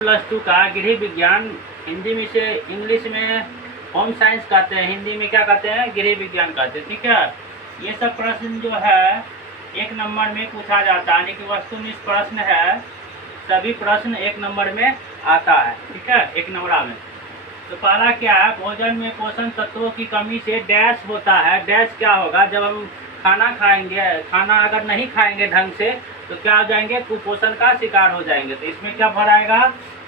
+2 का गृह विज्ञान, हिंदी में से इंग्लिश में होम साइंस कहते हैं, हिंदी में क्या कहते हैं, गृह विज्ञान कहते हैं। ठीक है, ये सब प्रश्न जो है 1 नंबर में पूछा जाता है, यानी कि वस्तुनिष्ठ प्रश्न है, सभी प्रश्न 1 नंबर में आता है। ठीक है, 1 नंबर में। तो पहला क्या है, भोजन में पोषण तत्वों की कमी से डैश होता है। डैश क्या होगा, जब हम खाना खाएंगे, खाना अगर नहीं खाएंगे ढंग से तो क्या हो जाएंगे, कुपोषण का शिकार हो जाएंगे। तो इसमें क्या भर आएगा,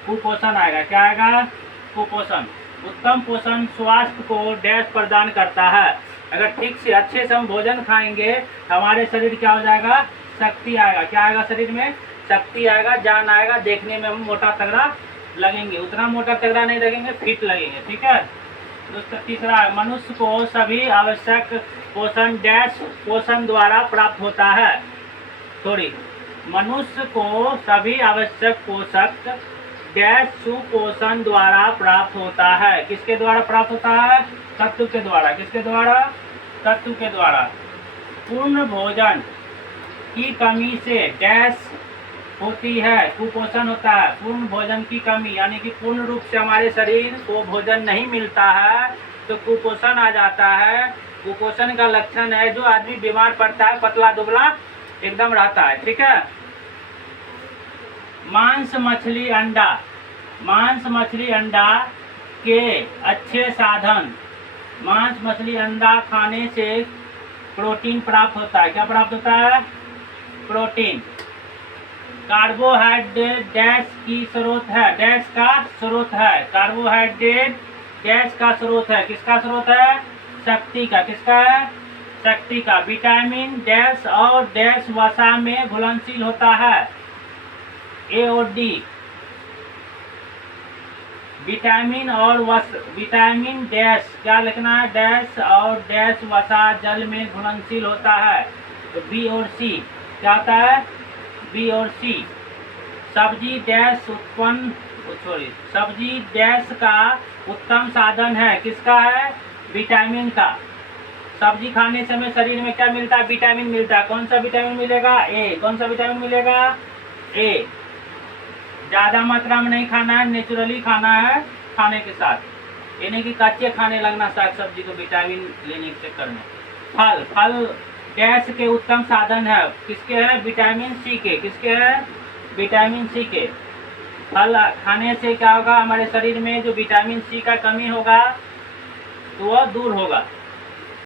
कुपोषण आएगा। क्या आएगा, कुपोषण। उत्तम पोषण स्वास्थ्य को डैश प्रदान करता है। अगर ठीक से अच्छे से हम भोजन खाएंगे हमारे शरीर क्या हो जाएगा, शक्ति आएगा। क्या आएगा, शरीर में शक्ति आएगा, जान आएगा, देखने में हम मोटा तगड़ा लगेंगे। उतना मोटा तगड़ा नहीं लगेंगे, फिट लगेंगे। ठीक है। दोस्तों तीसरा है, मनुष्य को सभी आवश्यक पोषण डैश पोषण द्वारा प्राप्त होता है। सॉरी, मनुष्य को सभी आवश्यक पोषक डैश सुपोषण द्वारा प्राप्त होता है। किसके द्वारा प्राप्त होता है, तत्व के द्वारा। किसके द्वारा, तत्व के द्वारा। पूर्ण भोजन की कमी से डैश होती है, कुपोषण होता है। पूर्ण भोजन की कमी यानी कि पूर्ण रूप से हमारे शरीर को भोजन नहीं मिलता है तो कुपोषण आ जाता है। कुपोषण का लक्षण है जो आदमी बीमार पड़ता है, पतला दुबला एकदम रहता है। ठीक है। मांस मछली अंडा, मांस मछली अंडा के अच्छे साधन। मांस मछली अंडा खाने से प्रोटीन प्राप्त होता है। क्या प्राप्त होता है, प्रोटीन। कार्बोहाइड्रेट डैश की स्रोत है, डैश का स्रोत है। कार्बोहाइड्रेट डैश का स्रोत है, किसका स्रोत है, शक्ति का। किसका है, शक्ति का। विटामिन डैश और डैश वसा में घुलनशील होता है। ए और डी, विटामिन और विटामिन डैश क्या लिखना है, डैश और डैश वसा जल में घुलनशील होता है। तो बी और सी क्या होता है, बी और सी। सब्जी डैश सब्जी डैश का उत्तम साधन है। किसका है, विटामिन का। सब्जी खाने से हमें शरीर में क्या मिलता है, विटामिन मिलता है। कौन सा विटामिन मिलेगा, ए। कौन सा विटामिन मिलेगा, ए। ज़्यादा मात्रा में नहीं खाना है, नेचुरली खाना है खाने के साथ, यानी कि कच्चे खाने लगना साग सब्जी को विटामिन लेने के चक्कर में। फल, फल डैश के उत्तम साधन है। किसके है, विटामिन सी के। किसके है, विटामिन सी के। फल खाने से क्या होगा, हमारे शरीर में जो विटामिन सी का कमी होगा तो वह दूर होगा।